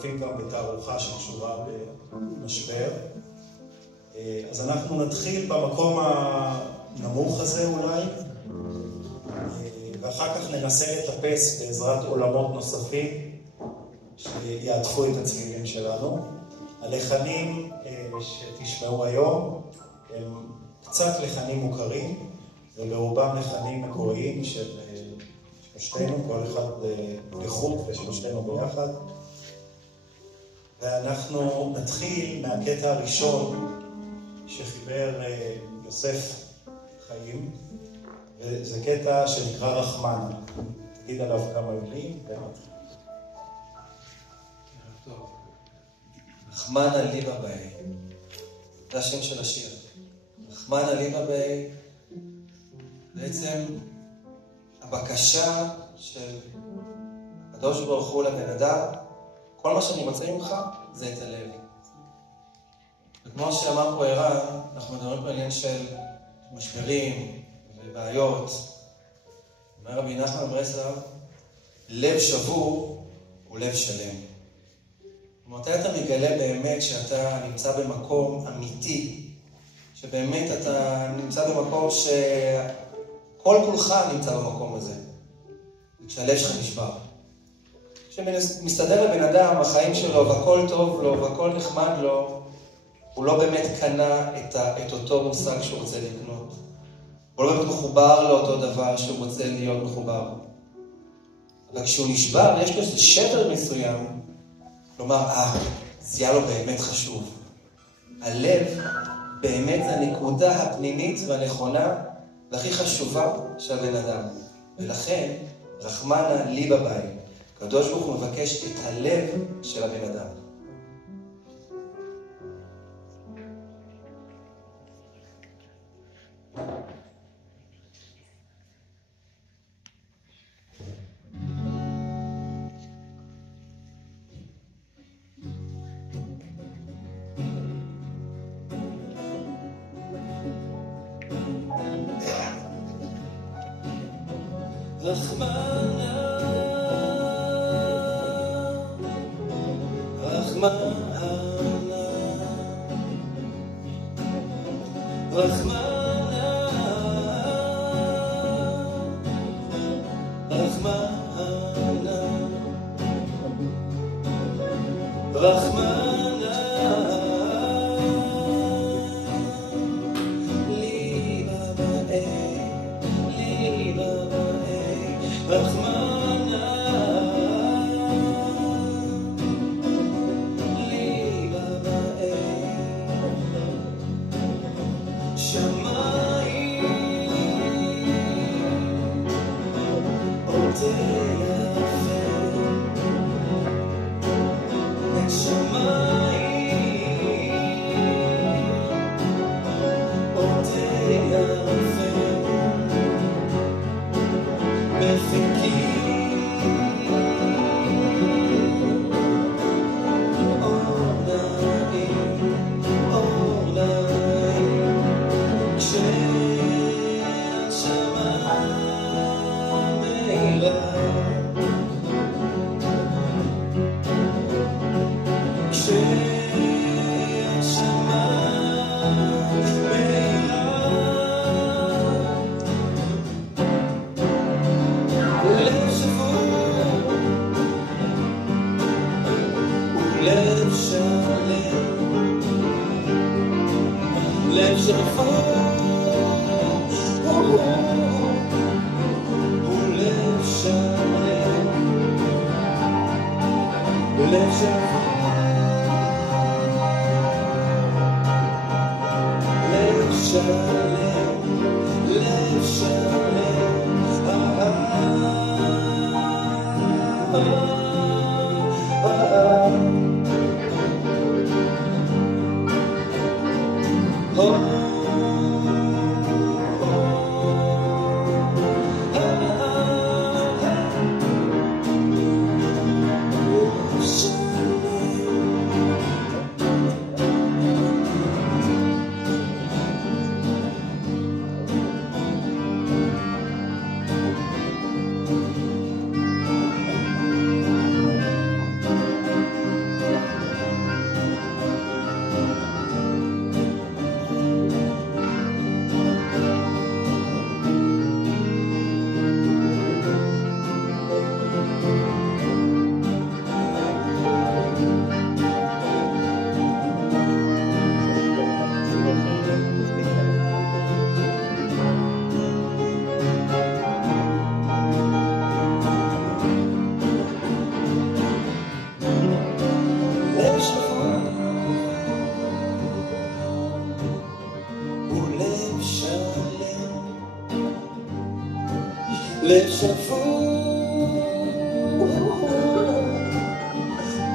מופיעים גם בתערוכה שקשורה במשבר. אז אנחנו נתחיל במקום הנמוך הזה אולי, ואחר כך ננסה לטפס בעזרת עולמות נוספים שיעטפו את הצלילים שלנו. הלחנים שתשמעו היום הם קצת לחנים מוכרים, וברובם לחנים מקוריים של שלושתנו, כל אחד לחוד ושלושתנו ביחד. ואנחנו נתחיל מהקטע הראשון שחיבר יוסף חיים, וזה קטע שנקרא רחמן. תגיד עליו כמה מילים ונתחיל. רחמן ליבה באי, זה השם של השיר. רחמן ליבה באי, בעצם הבקשה של הקדוש ברוך הוא לבן אדם, כל מה שאני רוצה ממך זה את הלב. וכמו שאמר פה ערן, אנחנו מדברים פה עניין של משברים ובעיות. אומר רבי נחמן מברסלב, לב שבור הוא לב שלם. מתי אתה מגלה באמת שאתה נמצא במקום אמיתי, שבאמת אתה נמצא במקום שכל כולך נמצא במקום הזה, כשהלב שלך נשבר. כשמסתדר לבן אדם, החיים שלו, והכל טוב לו, והכל נחמד לו, הוא לא באמת קנה את אותו מושג שהוא רוצה לקנות. הוא לא באמת מחובר לאותו דבר שהוא רוצה להיות מחובר. אבל כשהוא נשבר, יש לו איזה שבר מסוים, כלומר, זה היה לו באמת חשוב. הלב באמת זה הנקודה הפנימית והנכונה והכי חשובה של הבן אדם. ולכן, רחמנה ליבה באי. הקדוש ברוך הוא מבקש את הלב של הבן אדם.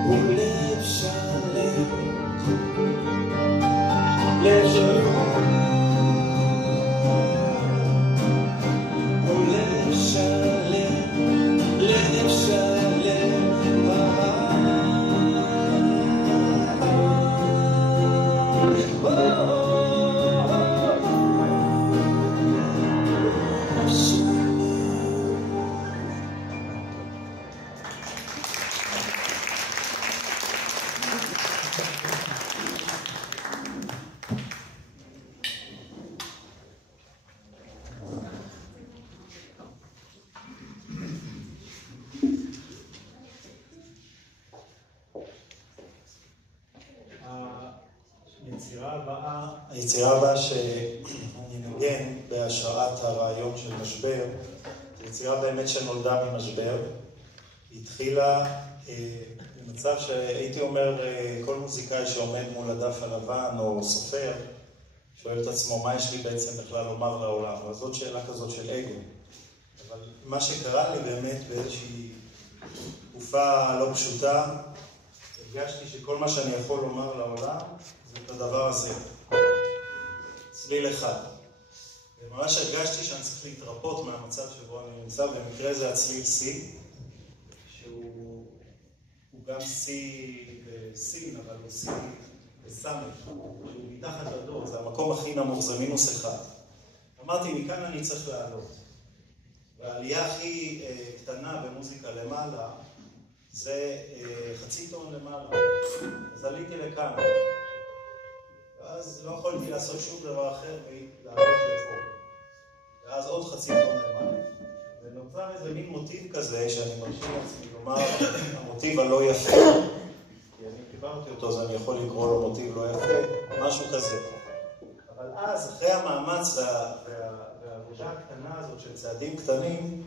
ולב שלם, לב שלם, ולב שלם, לב שלם, היצירה הבאה שאני נגן בהשראת הרעיון של משבר, זו יצירה באמת שנולדה ממשבר. היא התחילה במצב שהייתי אומר, כל מוזיקאי שעומד מול הדף הלבן או סופר, שואל את עצמו מה יש לי בעצם בכלל לומר לעולם, אבל זאת שאלה כזאת של אגו. אבל מה שקרה לי באמת באיזושהי תקופה לא פשוטה, הרגשתי שכל מה שאני יכול לומר לעולם זה את הדבר הזה, צליל אחד. וממש הרגשתי שאני צריך להתרפות מהמצב שבו אני נמצא, במקרה זה הצליל C, שהוא גם C בסין, אבל הוא C בסמך, שהוא מתחת לדור, זה המקום הכי נמוך, זה מינוס אחד. אמרתי, מכאן אני צריך לעלות. והעלייה הכי קטנה במוזיקה למעלה, זה חצי טון למעלה. אז עליתי לכאן. ואז לא יכולתי לעשות שום דבר אחר ולעלות לפה. ואז עוד חצי טון למעלה. ונוצר איזה מין מוטיב כזה שאני מרשים לעצמי לומר, המוטיב הלא יפה. כי אני דיברתי אותו, אז אני יכול לקרוא לו מוטיב לא יפה, משהו כזה. אבל אז, אחרי המאמץ והעבודה הקטנה הזאת של צעדים קטנים,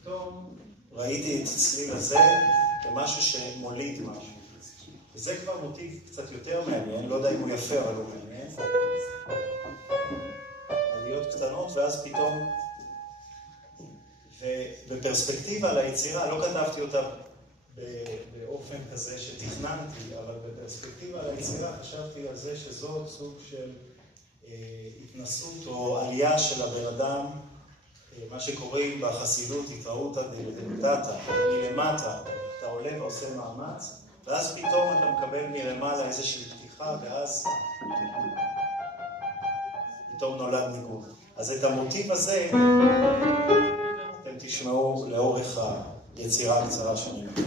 פתאום ראיתי את הצליל הזה כמשהו שמוליד משהו. וזה כבר מוטיב קצת יותר מעניין, לא יודע אם הוא יפה, אבל הוא מעניין. עליות קטנות, ואז פתאום... ובפרספקטיבה על היצירה, לא כתבתי אותה באופן כזה שתכננתי, אבל בפרספקטיבה על היצירה חשבתי על זה שזאת סוג של התנסות או עלייה של הבן אדם, מה שקוראים בחסידות התרעותא דלתתא, מלמטה. אתה עולה ועושה מאמץ, ואז פתאום אתה מקבל מלמעלה איזושהי פתיחה, ואז פתאום נולד ניגון. אז את המוטיב הזה אתם תשמעו לאורך היצירה הקצרה שאני מכיר.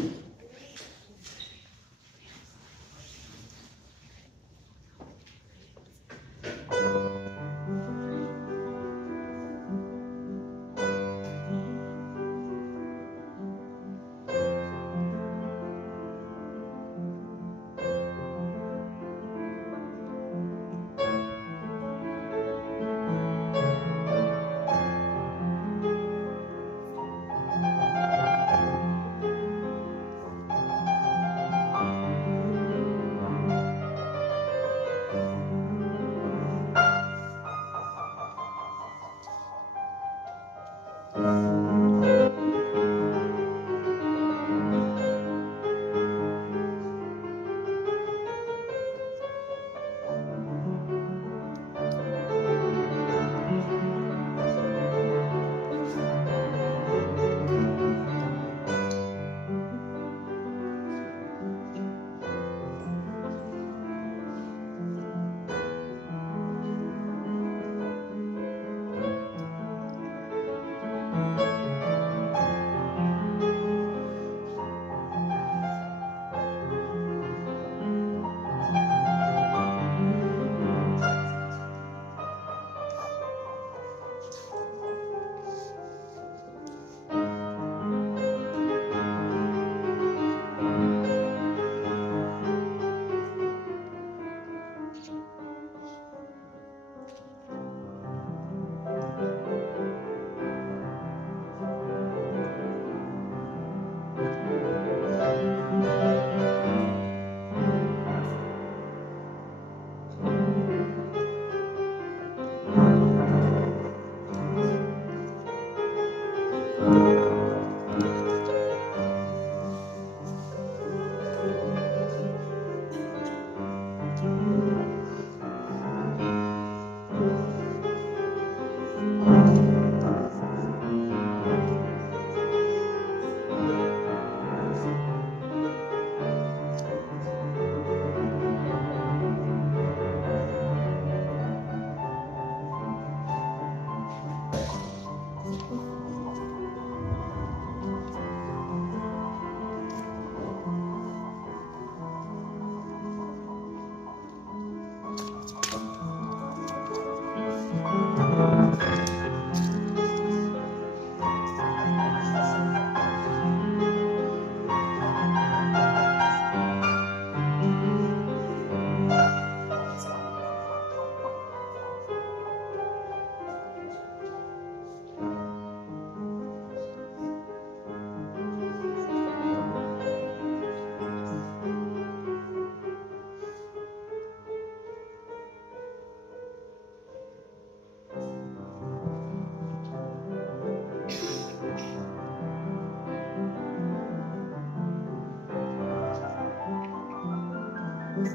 ערן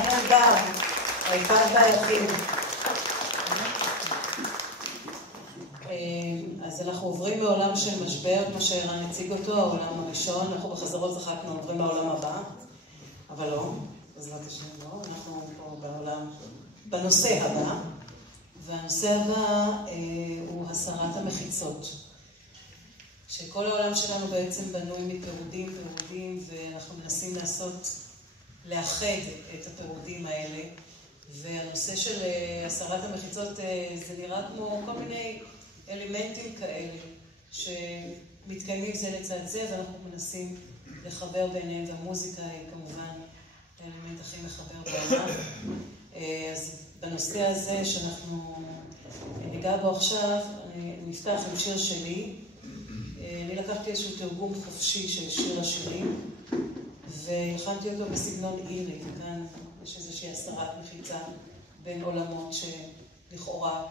ילדה, האחד והיחיד. אז אנחנו עוברים מעולם של משבר, כמו שערן הציג אותו, העולם הראשון, אנחנו בחזרות צחקנו, עוברים לעולם הבא, אבל לא, בעזרת השם לא, אנחנו פה בעולם, בנושא הבא, והנושא הבא הוא הסרת המחיצות. שכל העולם שלנו בעצם בנוי מפירודים, ואנחנו מנסים לאחד את הפירודים האלה, והנושא של הסרת המחיצות זה נראה כמו כל מיני אלמנטים כאלה שמתקיימים זה לצד זה, ואנחנו מנסים לחבר ביניהם, והמוזיקה היא כמובן האלמנט הכי מחבר בעולם. אז בנושא הזה שאנחנו ניגע בו עכשיו, אני נפתח עם שיר שלי. אני לקחתי איזשהו תרגום חופשי של שיר השירים, והלחנתי אותו בסגנון אירי, וכאן יש איזושהי הסרת מחיצה בין עולמות שלכאורה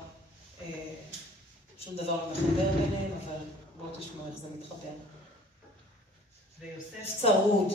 שום דבר לא מחבר ביניהם, אבל בואו תשמעו איך זה מתחבר. ויוסף צרוד.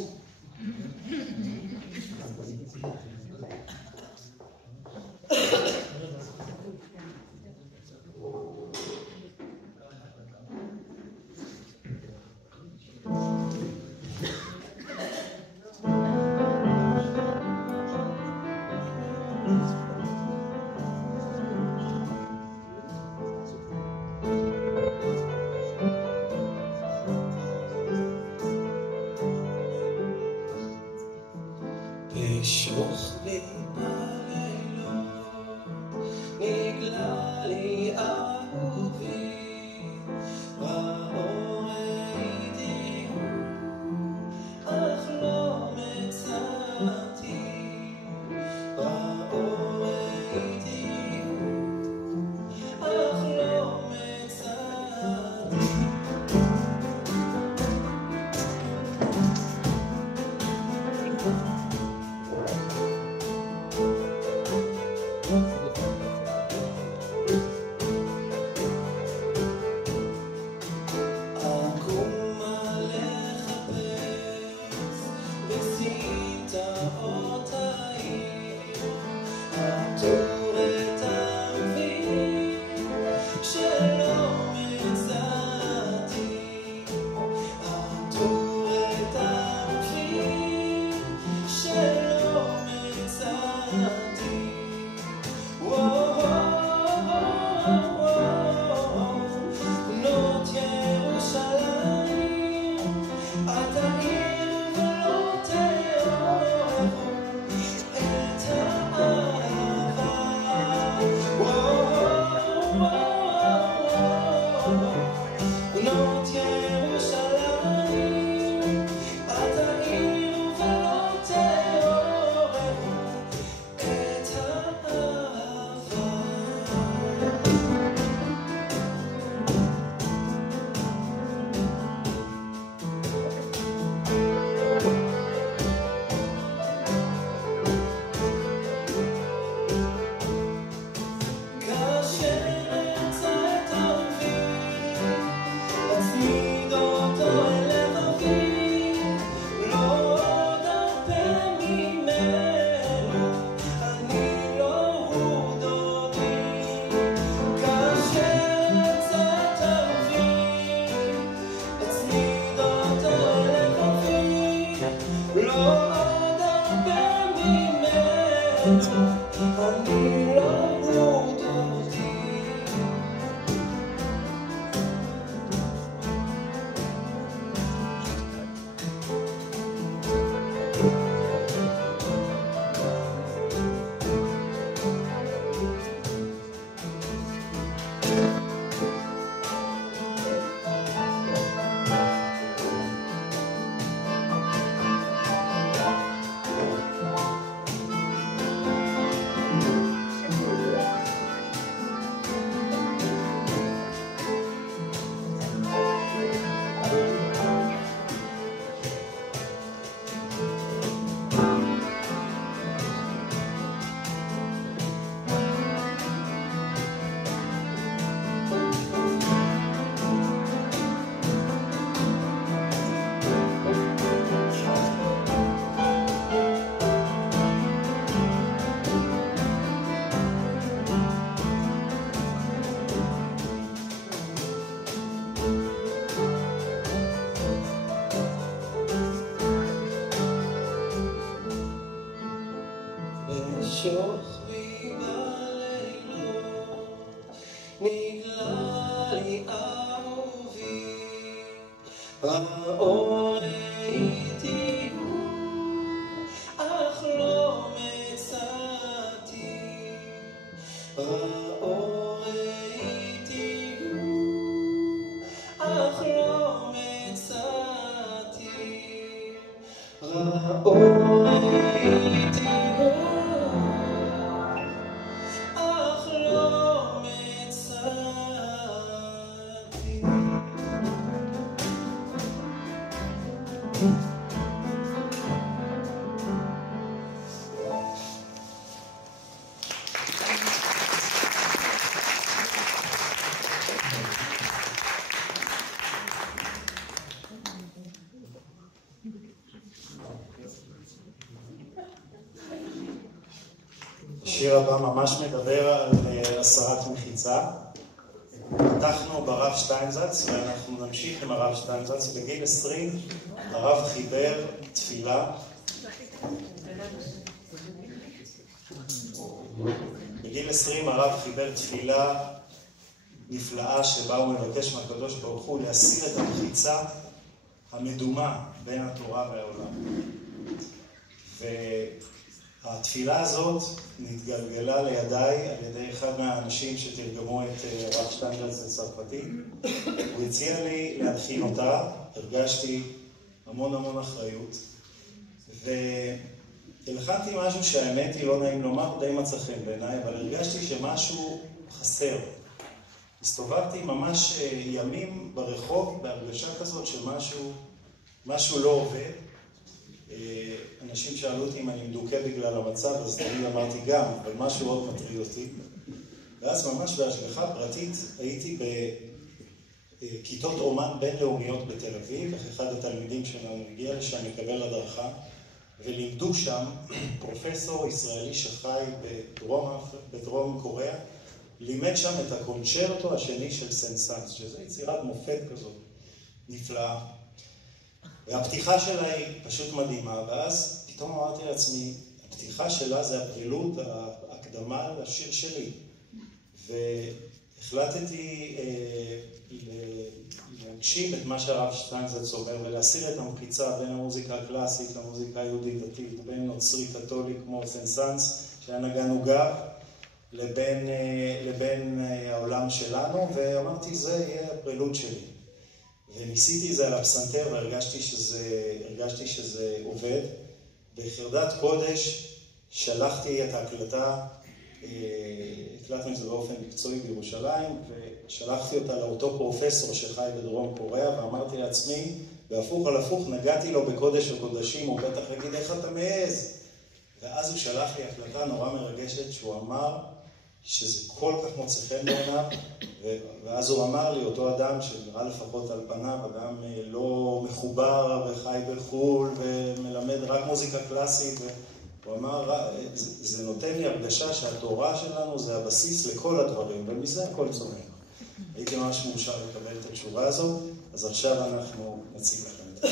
שוכבי בלילות, נגלה לי אהובי, האור ראיתי אך לא מצאתי, האור ראיתי אך לא מצאתי, האור ראיתי אך לא מצאתי. השיר הבא ממש מדבר על הסרת מחיצה. פתחנו ברב שטיינזץ ואנחנו נמשיך עם הרב שטיינזץ. בגיל 20 הרב חיבר תפילה. בגיל 20 הרב חיבר תפילה נפלאה שבה הוא מבקש מהקדוש ברוך הוא להסיר את המחיצה המדומה בין התורה והעולם. והתפילה הזאת נתגלגלה לידיי על ידי אחד מהאנשים שתרגמו את הרב שטיינזץ לצרפתית. הוא הציע לי להלחין אותה, הרגשתי המון אחריות, והלחנתי משהו שהאמת היא לא נעים לומר, די מצא חן בעיניי, אבל הרגשתי שמשהו חסר. הסתובבתי ממש ימים ברחוב בהרגשה כזאת שמשהו לא עובד. אנשים שאלו אותי אם אני מדוכא בגלל המצב, אז תמיד אמרתי גם, אבל משהו עוד מטריד אותי. ואז ממש בהשגחה פרטית הייתי בכיתות אומן בינלאומיות בתל אביב, אחד התלמידים שלנו הגיע לשם לקבל הדרכה, ולימדו שם פרופסור ישראלי שחי בדרום קוריאה, לימד שם את הקונצ'רטו השני של סן-סאנס, שזו יצירת מופת כזאת נפלאה. והפתיחה שלה היא פשוט מדהימה, ואז פתאום אמרתי לעצמי, הפתיחה שלה זה הפרילוד, ההקדמה לשיר שלי. והחלטתי להגשים את מה שהרב שטיינזץ אומר, ולהסיר את המחיצה בין המוזיקה הקלאסית למוזיקה היהודית דתית, בין נוצרי קתולי כמו סן-סאנס, שהיה נגן עוגה, לבין העולם שלנו, ואמרתי, זה יהיה הפרילוד שלי. וניסיתי את זה על הפסנתר והרגשתי שזה עובד. בחרדת קודש שלחתי את ההקלטה, הקלטנו את זה באופן מקצועי בירושלים, ושלחתי אותה לאותו פרופסור שחי בדרום קוריאה, ואמרתי לעצמי, בהפוך על הפוך, נגעתי לו בקודש וקודשים, הוא בטח יגיד איך אתה מעז. ואז הוא שלח לי הקלטה נורא מרגשת, שהוא אמר שזה כל כך מוצא חן בעיניו, ואז הוא אמר לי, אותו אדם שנראה לפחות על פניו, אדם לא מחובר וחי בחול ומלמד רק מוזיקה קלאסית, הוא אמר, זה נותן לי הרגשה שהתורה שלנו זה הבסיס לכל הדברים, ומזה הכל צומח. הייתי ממש מאושר לקבל את התשובה הזאת, אז עכשיו אנחנו נציג לכם את זה.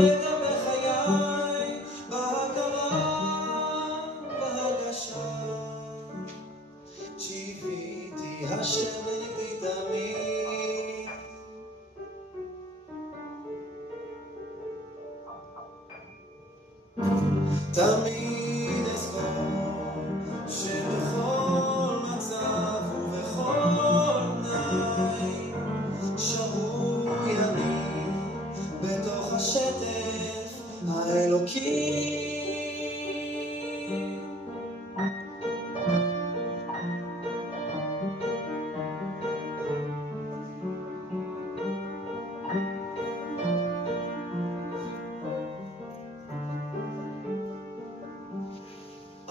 רגע בחיי, בהכרה, בהרגשה. שיוויתי השם לנגדי תמיד. תמיד אזכור שבכל מצב ובכל תנאי שבוי אני בתוך השטף האלוקי.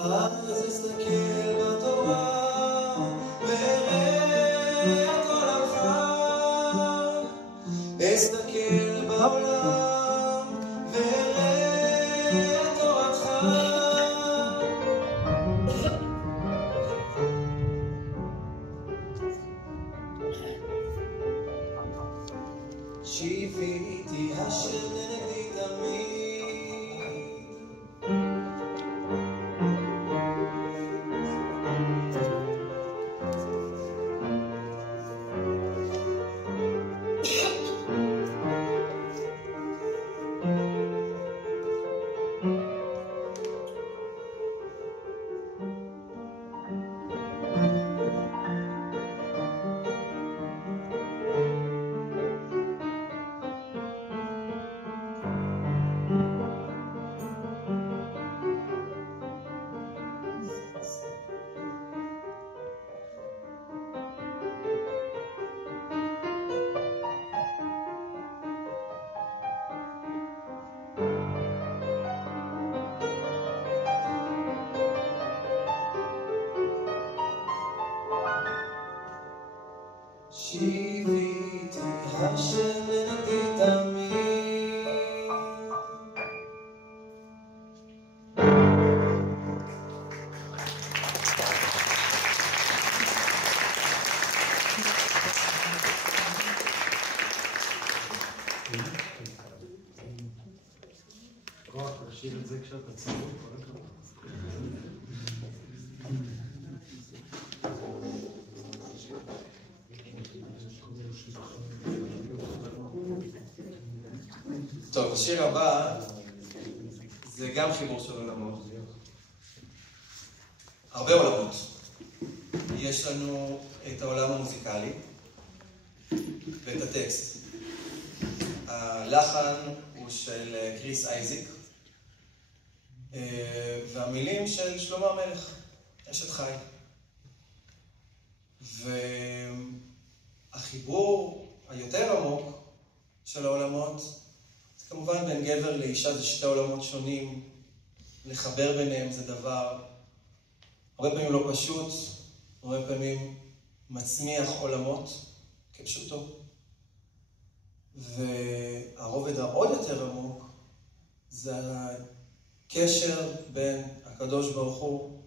אז אסתכל בתורה ואראה את עולמך, אסתכל בעולם ואראה את תורתך. שיוויתי השם לנגדי תמיד. שיוויתי השם לנגדי תמיד. כוח להשאיר את זה כשאתה צעיר, כל הכבוד. טוב, השיר הבא זה גם חיבור של עולמות. הרבה עולמות. יש לנו את העולם המוזיקלי ואת הטקסט. הלחן הוא של קריס אייזיק, והמילים של שלמה המלך, אשת חי. והחיבור היותר עמוק של העולמות, זה כמובן בין גבר לאישה, זה שתי עולמות שונים, לחבר ביניהם זה דבר הרבה פעמים לא פשוט, הרבה פעמים מצמיח עולמות כפשוטו. והרובד העוד יותר עמוק זה הקשר בין הקדוש ברוך הוא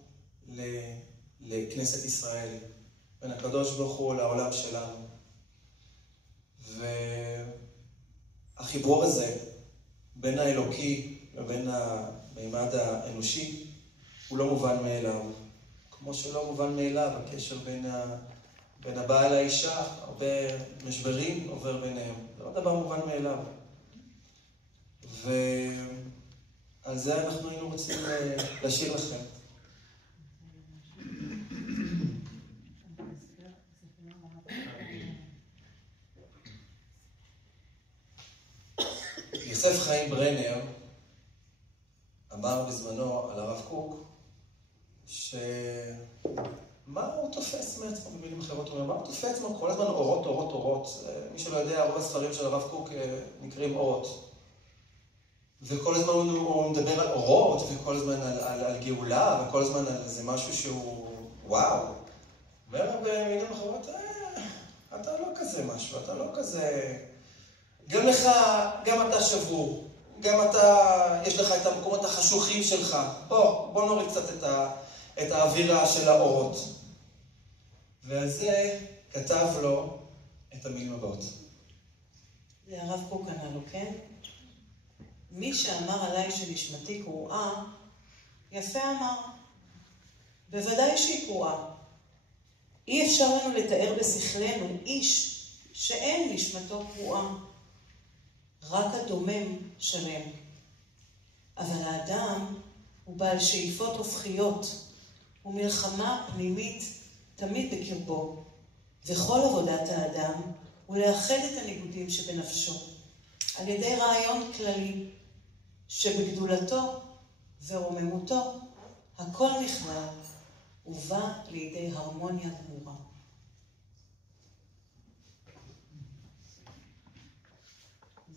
לכנסת ישראל, בין הקדוש ברוך הוא לעולם שלנו. והחיבור הזה בין האלוקי ובין המימד האנושי הוא לא מובן מאליו. כמו שלא מובן מאליו הקשר בין הבעל לאישה, הרבה משברים עובר ביניהם. זה לא דבר מובן מאליו. ועל זה אנחנו היינו רוצים לשיר לכם. יוסף חיים ברנר אמר בזמנו על הרב קוק מה הוא תופס מעצמו, במילים אחרות הוא אומר, מה הוא תופס מעצמו? כל הזמן אורות, אורות, אורות. מי שלא יודע, רוב הספרים של הרב קוק נקראים אורות. וכל הזמן הוא מדבר על אורות, וכל הזמן על גאולה, וכל הזמן על זה משהו שהוא וואו. אומר במילים אחרות, אתה לא כזה משהו, אתה לא כזה... גם לך, גם אתה שבור, גם אתה, יש לך את המקומות החשוכים שלך. בוא נוריד קצת את האווירה של האורות. ועל זה כתב לו את המילים הבאות. זה הרב קוק ענה לו, כן? מי שאמר עליי שנשמתי קרועה, יפה אמר. בוודאי שהיא קרועה. אי אפשר לנו לתאר בשכלנו איש שאין נשמתו קרועה. רק הדומם שלם. אבל האדם הוא בעל שאיפות הופכיות, ומלחמה פנימית תמיד בקרבו. וכל עבודת האדם הוא לאחד את הניגודים שבנפשו, על ידי רעיון כללי, שבגדולתו ורוממותו הכל נכלל, ובא לידי הרמוניה גמורה.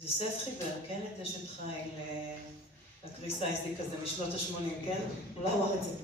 יוסף חיבר, כן, את אשת חיל לקריס אייזיק הזה משנות ה-80, כן? אולי אמר את זה.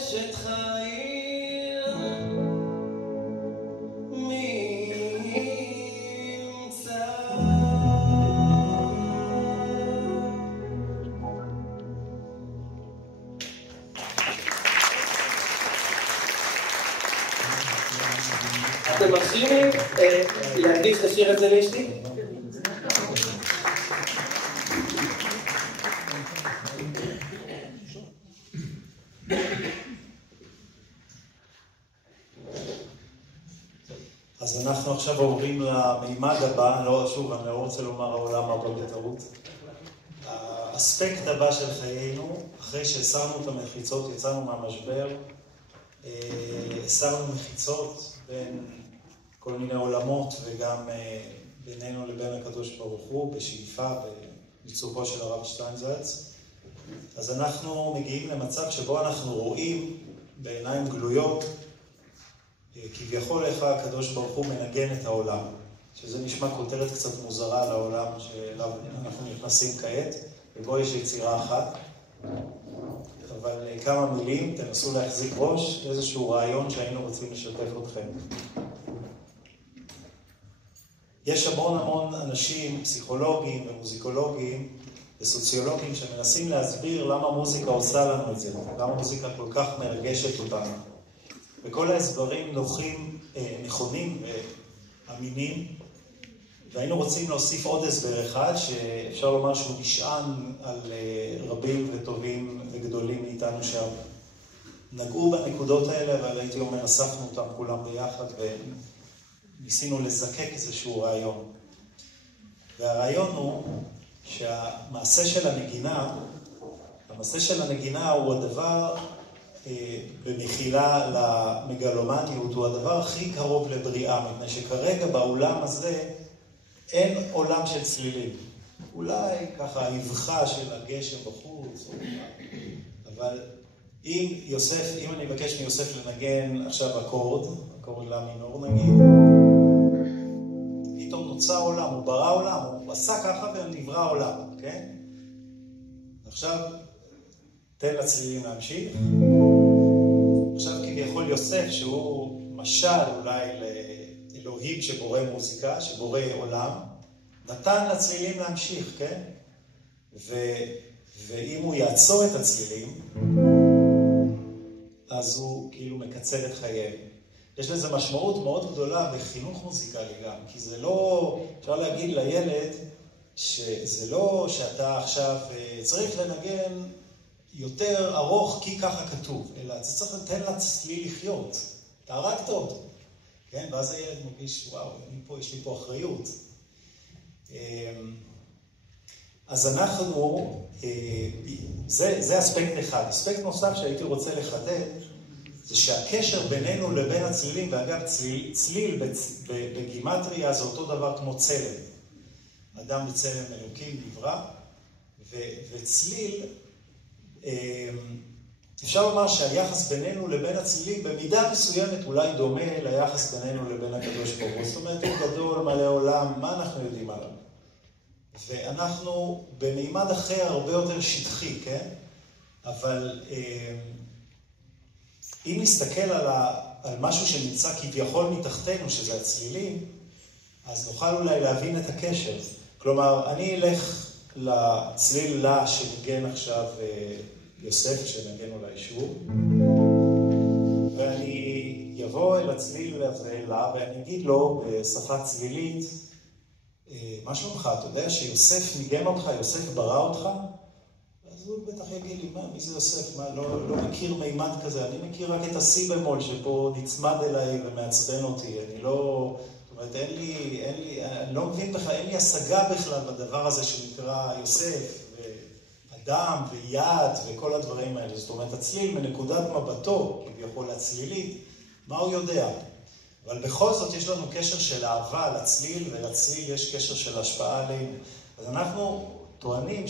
אשת חיל ממצא. אתם מרשים לי להקדיש את השיר הזה לאשתי? אז אנחנו עכשיו עוברים למימד הבא, שוב, אני לא רוצה לומר העולם הבא בטעות. האספקט הבא של חיינו, אחרי שהסרנו את המחיצות, יצאנו מהמשבר, הסרנו מחיצות בין כל מיני עולמות וגם בינינו לבין הקדוש ברוך הוא, בשאיפה, בניצוחו של הרב שטיינזלץ. אז אנחנו מגיעים למצב שבו אנחנו רואים בעיניים גלויות, כביכול איך הקדוש ברוך הוא מנגן את העולם, שזה נשמע כותרת קצת מוזרה לעולם שאליו אנחנו נכנסים כעת, ובו יש יצירה אחת. אבל כמה מילים, תנסו להחזיק ראש, איזשהו רעיון שהיינו רוצים לשתף אתכם. יש המון אנשים, פסיכולוגים ומוזיקולוגים וסוציולוגים שמנסים להסביר למה מוזיקה עושה לנו את זה, למה מוזיקה כל כך מרגשת אותנו. וכל ההסברים נכונים ואמינים, והיינו רוצים להוסיף עוד הסבר אחד, שאפשר לומר שהוא נשען על רבים וטובים וגדולים מאיתנו שנגעו בנקודות האלה, אבל הייתי אומר, אספנו אותם כולם ביחד וניסינו לזקק איזשהו רעיון. והרעיון הוא שהמעשה של הנגינה הוא הדבר, במחילה למגלומניות, הוא הדבר הכי קרוב לבריאה, מפני שכרגע בעולם הזה אין עולם של צלילים. אולי ככה האבחה של הגשם בחוץ, אבל אם אני אבקש מיוסף לנגן עכשיו אקורד לה מינור נגיד, פתאום נוצר עולם, הוא ברא עולם, הוא עשה ככה ונברא עולם, כן? עכשיו תן לצלילים להמשיך. עכשיו כביכול יוסף, שהוא משל אולי לאלוהים שבורא מוזיקה, שבורא עולם, נתן לצלילים להמשיך, כן? ואם הוא יעצור את הצלילים, אז הוא כאילו מקצר את חייהם. יש לזה משמעות מאוד גדולה בחינוך מוזיקלי גם, כי זה לא, אפשר להגיד לילד, שזה לא שאתה עכשיו צריך לנגן יותר ארוך כי ככה כתוב, אלא אתה צריך לתת לצליל לחיות. אתה הרגת אותו. כן? ואז הילד מרגיש, וואו, יש לי פה אחריות. אז אנחנו, זה אספקט אחד. אספקט נוסף שהייתי רוצה לחדד, זה שהקשר בינינו לבין הצלילים, ואגב צליל בגימטריה זה אותו דבר כמו צלם. אדם בצלם אלוקים נברא, וצליל, אפשר לומר שהיחס בינינו לבין הצלילים במידה מסוימת אולי דומה ליחס בינינו לבין הקדוש ברוך הוא. זאת אומרת, הוא גדול, מלא עולם, מה אנחנו יודעים עליו? ואנחנו במימד אחר הרבה יותר שטחי, כן? אבל אם נסתכל על משהו שנמצא כביכול מתחתנו, שזה הצלילים, אז נוכל אולי להבין את הקשר. כלומר, אני אלך לצליל לה שנגן עכשיו יוסף, שנגן אולי שוב, ואני יבוא אל הצליל הזה לה, ואני אגיד לו בשפה צלילית, מה שלומך? אתה יודע שיוסף ניגן אותך, יוסף ברא אותך? אז הוא בטח יגיד לי, מי זה יוסף? לא מכיר מימד כזה, אני מכיר רק את הסי במול שפה נצמד אליי ומעצבן אותי, אני לא... זאת אומרת, אני לא מבין בכלל, אין לי השגה בכלל בדבר הזה שנקרא יוסף, ואדם ויד וכל הדברים האלה. זאת אומרת, הצליל מנקודת מבטו, כביכול הצלילית, מה הוא יודע? אבל בכל זאת יש לנו קשר של אהבה לצליל, ולצליל יש קשר של השפעה עלינו. אז אנחנו טוענים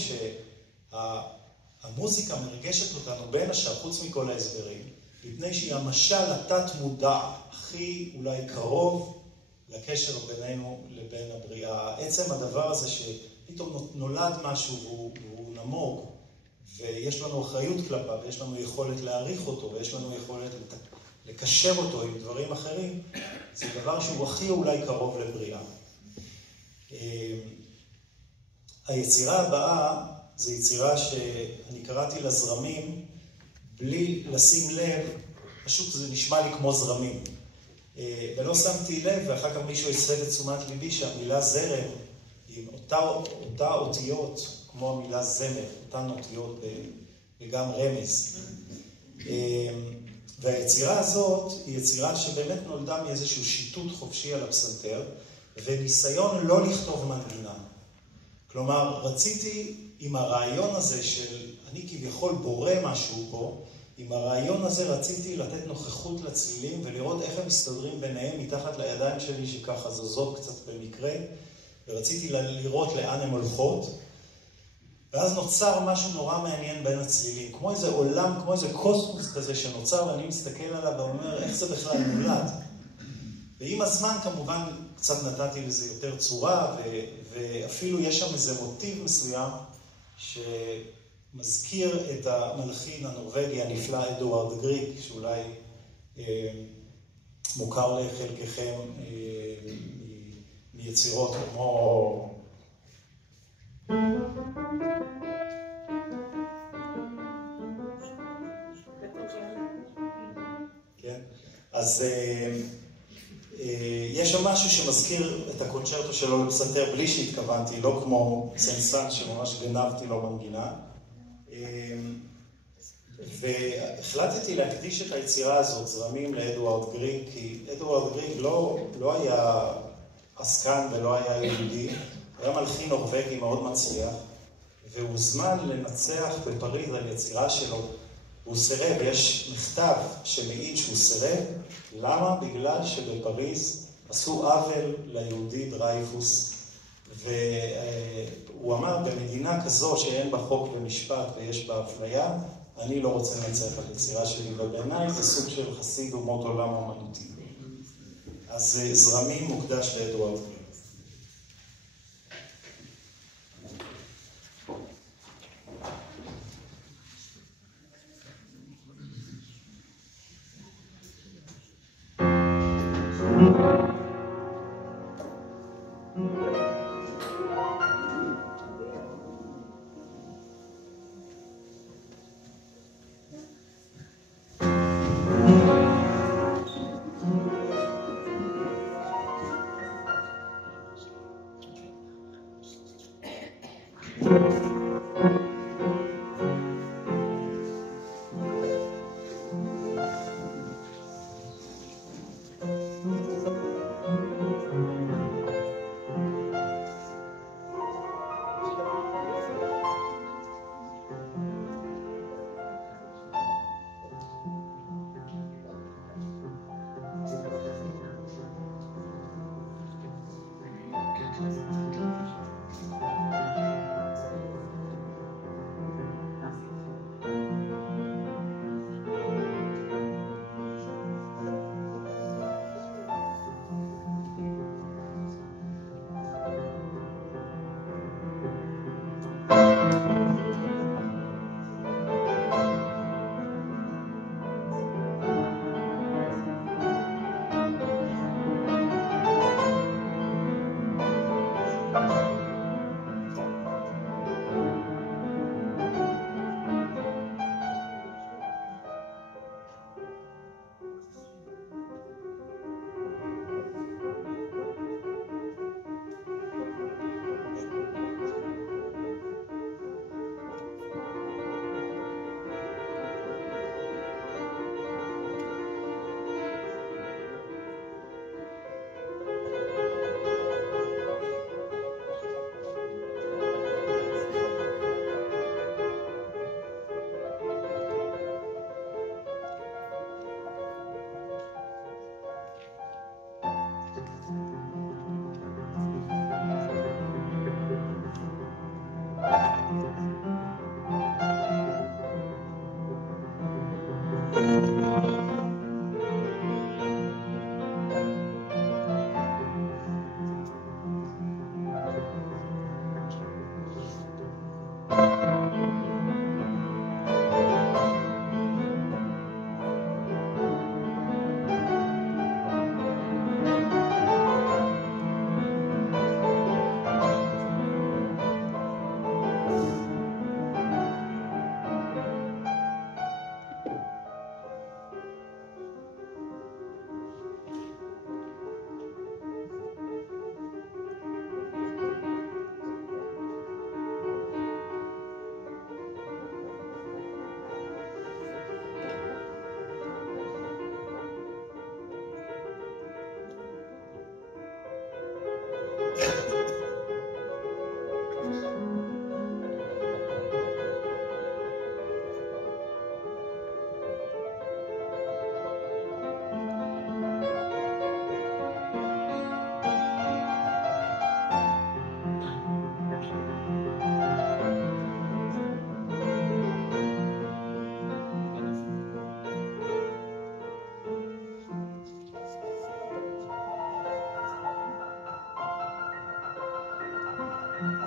שהמוזיקה מרגשת אותנו בין השאר, חוץ מכל ההסברים, מפני שהיא המשל התת מודע הכי אולי קרוב לקשר בינינו לבין הבריאה. עצם הדבר הזה שפתאום נולד משהו והוא נמוג, ויש לנו אחריות כלפיו, ויש לנו יכולת להעריך אותו, ויש לנו יכולת לקשר אותו עם דברים אחרים, זה דבר שהוא הכי אולי קרוב לבריאה. היצירה הבאה זו יצירה שאני קראתי לה זרמים, בלי לשים לב, פשוט זה נשמע לי כמו זרמים. ולא שמתי לב, ואחר כך מישהו הסב את תשומת ליבי שהמילה זרם היא אותה אותיות כמו המילה זמר, אותן אותיות וגם רמז. והיצירה הזאת היא יצירה שבאמת נולדה מאיזשהו שיטוט חופשי על הפסנתר, וניסיון לא לכתוב מנגינה. כלומר, רציתי עם הרעיון הזה של אני כביכול בורא משהו פה, עם הרעיון הזה רציתי לתת נוכחות לצלילים ולראות איך הם מסתדרים ביניהם מתחת לידיים שלי שככה זזות קצת במקרה, ורציתי לראות לאן הן הולכות, ואז נוצר משהו נורא מעניין בין הצלילים, כמו איזה עולם, כמו איזה קוסמוס כזה שנוצר, ואני מסתכל עליו ואומר איך זה בכלל נולד. ועם הזמן כמובן קצת נתתי לזה יותר צורה, ואפילו יש שם איזה מוטיב מסוים שמזכיר את המלחין הנורווגי הנפלא אדוארד גריג, שאולי מוכר לחלקכם מיצירות כמו... כן, אז יש שם משהו שמזכיר את הקונצ'רטו שלו לפסנתר בלי שהתכוונתי, לא כמו סנסן שממש גנבתי לו מנגינה. והחלטתי להקדיש את היצירה הזאת, זרמים, לאדוארד גריג, כי אדוארד גריג לא היה עסקן ולא היה יהודי, הוא היה מלחין נורווגי מאוד מצליח, והוא זמן לנצח בפריז על יצירה שלו. הוא סירב, יש מכתב שמעיד שהוא סירב. למה? בגלל שבפריז עשו עוול ליהודי דרייפוס, והוא אמר, במדינה כזו שאין בה חוק ומשפט ויש בה אפליה, אני לא רוצה לנצח על יצירה שלי, ובעיניי זה סוג של חסיד אומות עולם אומנותי. אז זרמים מוקדש לאדוארד גריג.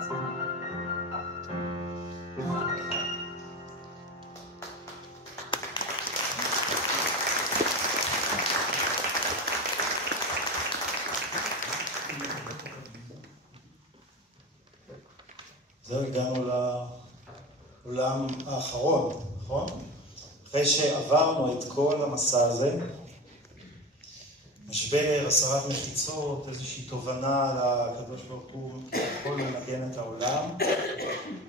זהו, הגענו לעולם האחרון, נכון? אחרי שעברנו את כל המסע הזה, משבר, הסרת מחיצות, איזושהי תובנה על הקדוש ברוך הוא, יכול לנגן את העולם.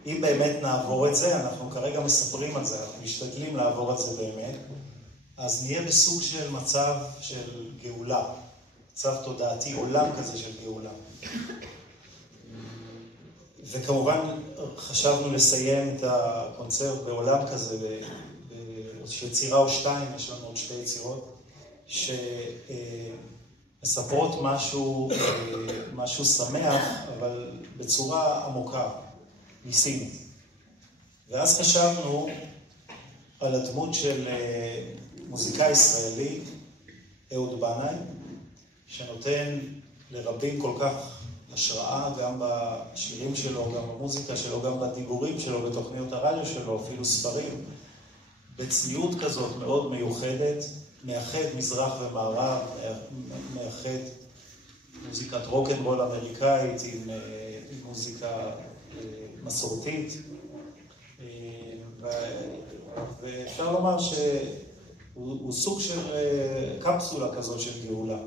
אם באמת נעבור את זה, אנחנו כרגע מספרים על זה, אנחנו משתדלים לעבור את זה באמת, אז נהיה בסוג של מצב של גאולה, מצב תודעתי, עולם כזה של גאולה. וכמובן חשבנו לסיים את הקונצרט בעולם כזה, שיצירה או שתיים, יש לנו עוד שתי יצירות, שמספרות משהו שמח, אבל בצורה עמוקה, ניסית. ואז חשבנו על הדמות של מוזיקאי ישראלי, אהוד בנאי, שנותן לרבים כל כך השראה, גם בשירים שלו, גם במוזיקה שלו, גם בדיבורים שלו, בתוכניות הרדיו שלו, אפילו ספרים, בצניעות כזאת מאוד מיוחדת, מאחד מזרח ומערב, מאחד מוזיקת רוקנרול אמריקאית עם מוזיקה מסורתית, ואפשר לומר שהוא סוג של קפסולה כזאת של גאולה.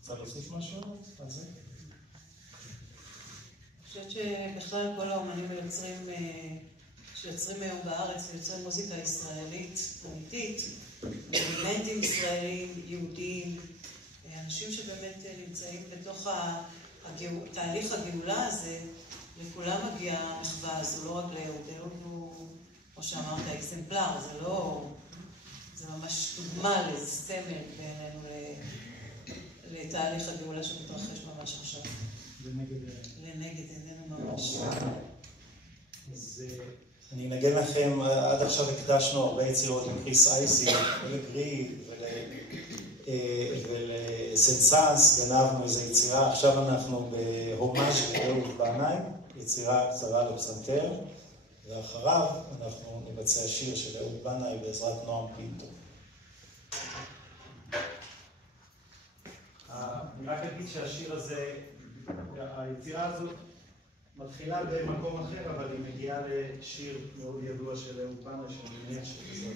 רוצה להוסיף משהו על זה? אני חושבת שבכלל כל האומנים שיוצרים היום בארץ, יוצרים מוזיקה ישראלית אמיתית, אלמנטים ישראלים, יהודים, אנשים שבאמת נמצאים בתוך תהליך הגאולה הזה, לכולם מגיעה מחווה הזו, לא רק לאהוד הוא, כמו שאמרת, אקסמפלר, זה ממש דוגמה לאיזה סמל בעינינו לתהליך הגאולה שמתרחש ממש עכשיו. לנגד עינינו ממש. אז אני אנגן לכם, עד עכשיו הקדשנו הרבה יצירות עם קריס אייסי, ולגריד, ולסנסנס, גנבנו איזו יצירה. עכשיו אנחנו בהומאז' לאהוד בנאי, יצירה קצרה לפסנתר, ואחריו אנחנו נבצע שיר של אהוד בנאי בעזרת נועם פינטו. אני רק אגיד שהשיר הזה, היצירה הזאת מתחילה במקום אחר, אבל היא מגיעה לשיר מאוד ידוע של אהוד בנאי, שאני מניח שזה.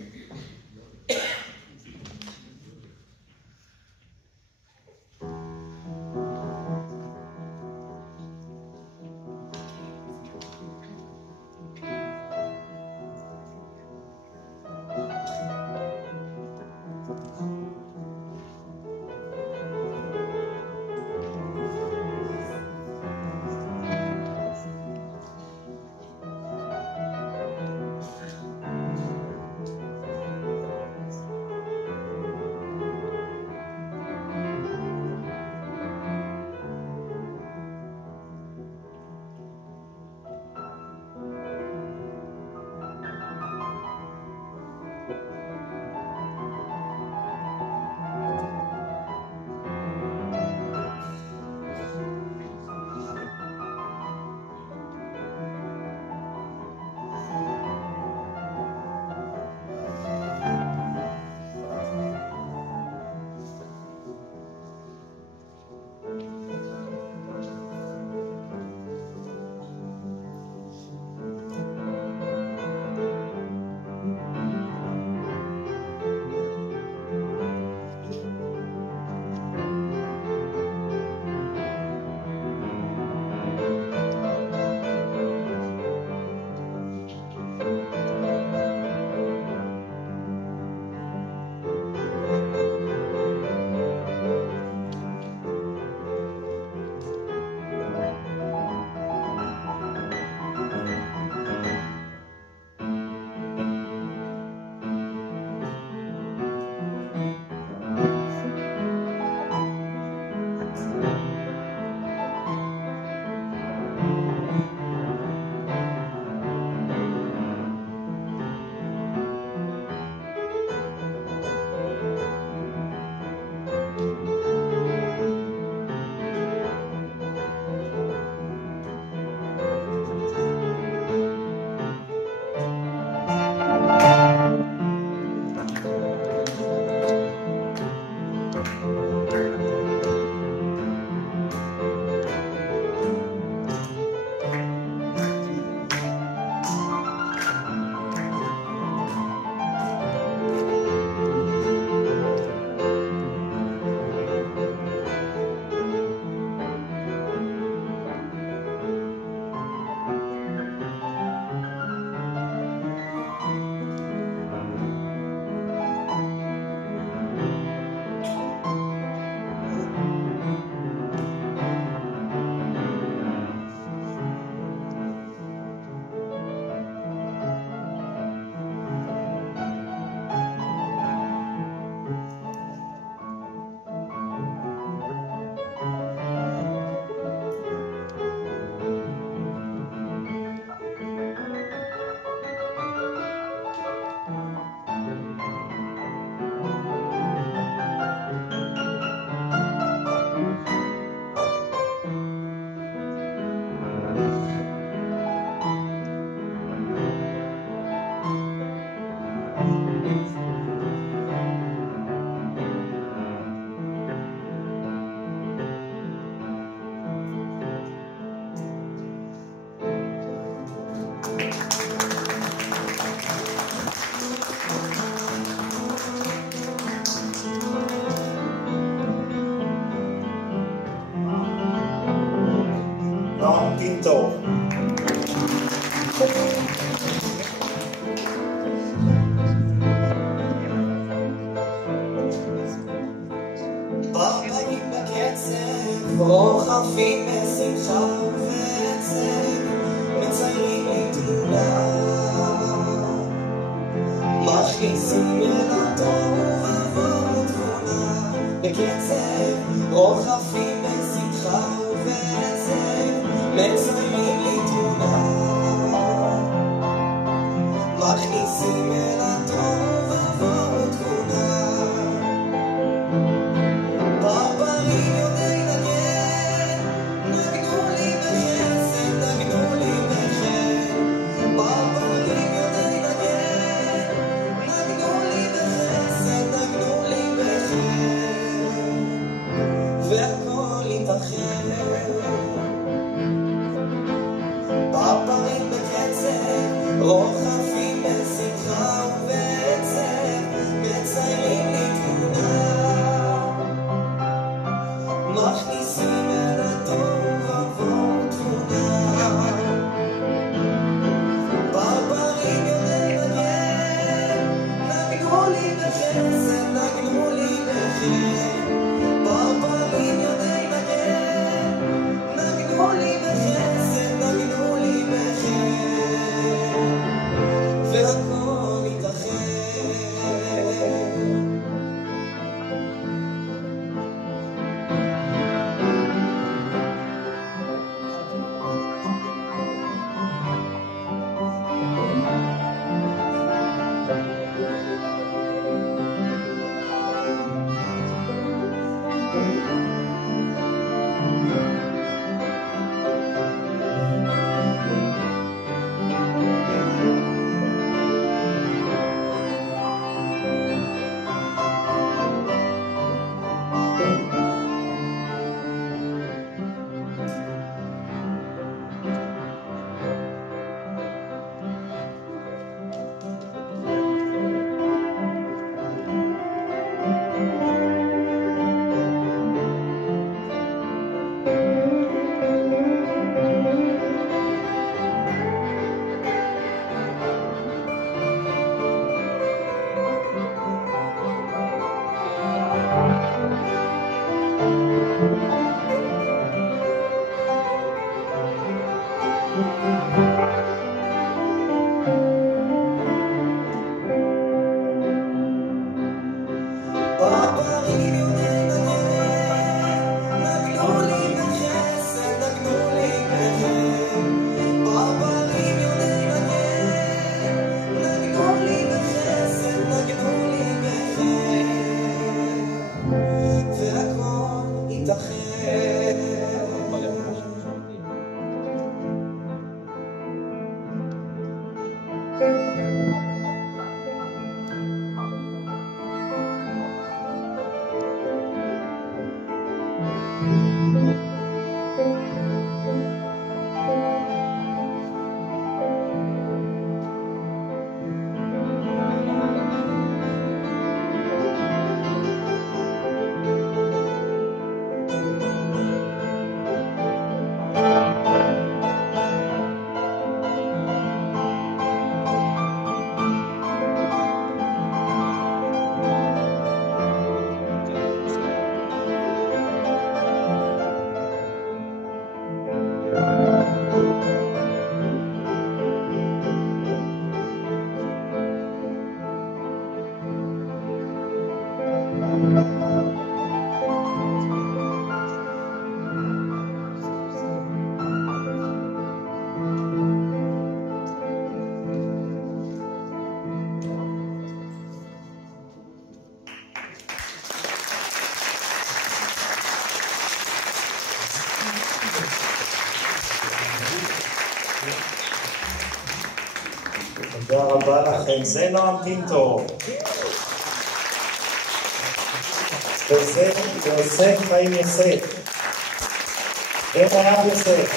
פינטו. פרפרים בקצב, רוחפים בשמחה ובעצב, מציירים לי תמונה, מכניסים אל הטוב עבור תבונה. בקצב, רוחפים בשמחה ובעצב, מציירים לי תמונה, מכניסים אל הטוב עבור תבונה. פרפרים יודעי נגן, נגנו לי בחסד, נגנו לי בחן. פרפרים יודעי נגן, נגנו לי בחסד, נגנו לי בחן. והכל יתאחר. פרפרים בקצב, רוחפים בשמחה ובעצב, מציירים לי תמונה, מכניסים אל הטוב עבור תבונה. פרפרים יודעי נגן, נגנו לי בחסד, נגנו לי בחן. פרפרים יודעי נגן, נגנו לי בחסד, נגנו לי בחן. והכל יתאחר. פרפרים יודעי נגן, נגנו לי בחסד, נגנו לי בחן. פרפרים יודעי נגן, נגנו לי בחסד, נגנו לי בחן. והכל יתאחר. תודה רבה לכם, זה נועם פינטו. ויוסף חיים יוסף. ומרב יוסף.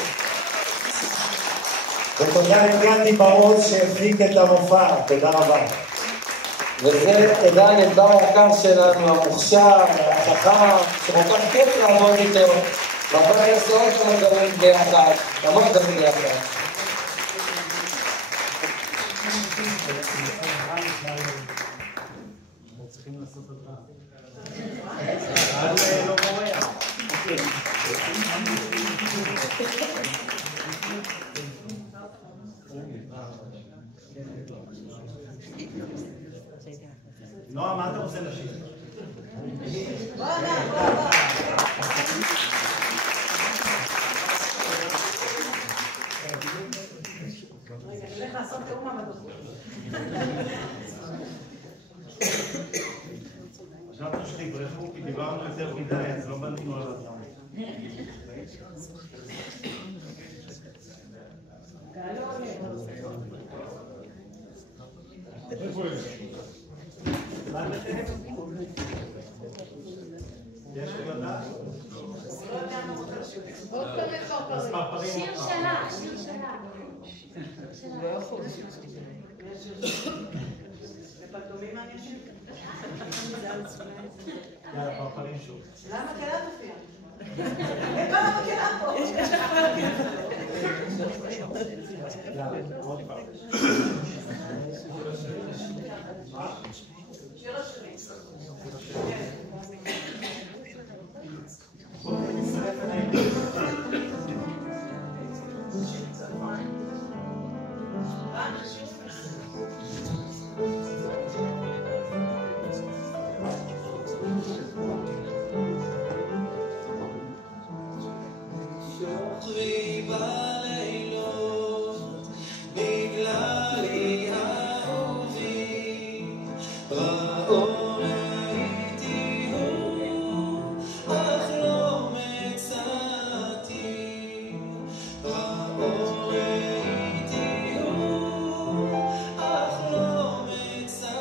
ותודה לגדי ברוז שהפיק את המופע, תודה רבה. וזה תודה לדבר היקר שלנו, המוכשר, החכם, שכל כך כיף לעבוד איתו. ממש לעשות כמה דברים ביחד, המון דברים ביחד. צריכים לעשות אותה. עד לא קורא. נועה, מה אתה רוצה לשיר? רגע, נלך לעשות תאום המדוחות. חשבנו שתברחו כי דיברנו יותר מדי, אז לא בנינו על הזמן. יש לי לדעת? שיר שלה, שיר שלה. בפלטומים מעניינים? יאללה, פרפרים שוב. למה כלה תופיע? למה כלה פה? יש לך פרפים. יאללה, עוד פעם. שיר השירים. שוכרי בלילות בגללי אהובי ראו ראיתי הוא אך לא מצאתי ראו ראיתי הוא אך לא מצאתי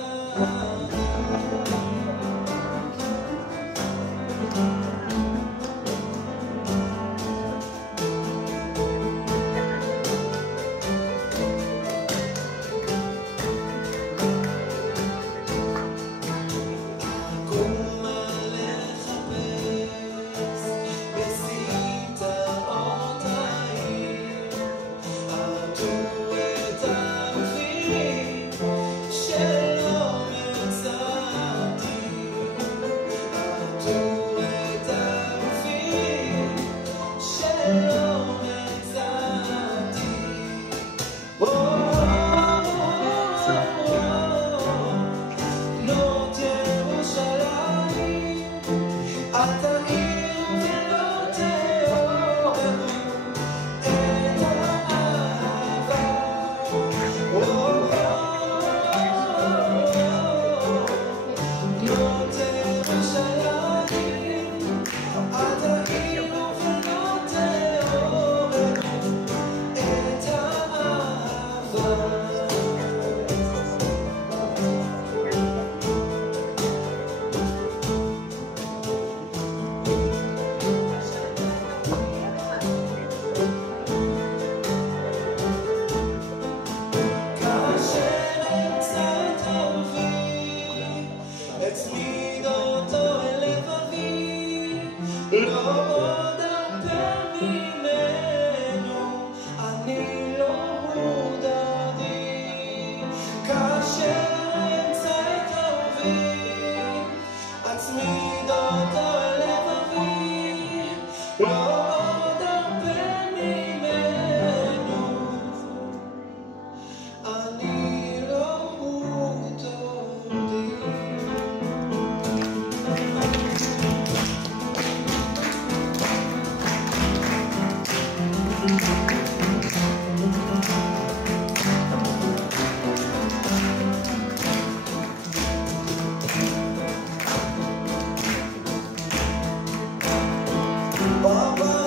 Baba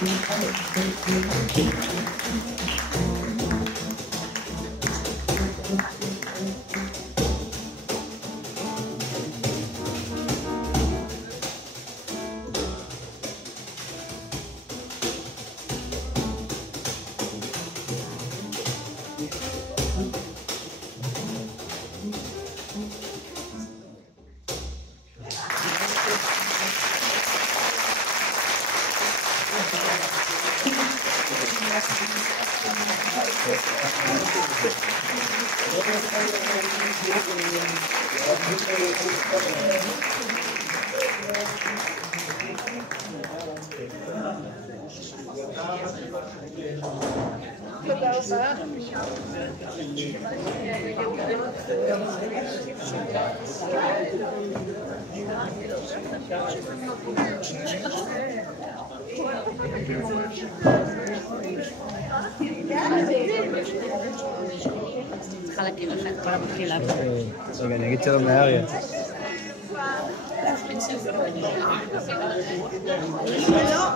צריכה להכיר לך את כל המחילה. רגע, אני אגיד שלום לאריה. לא,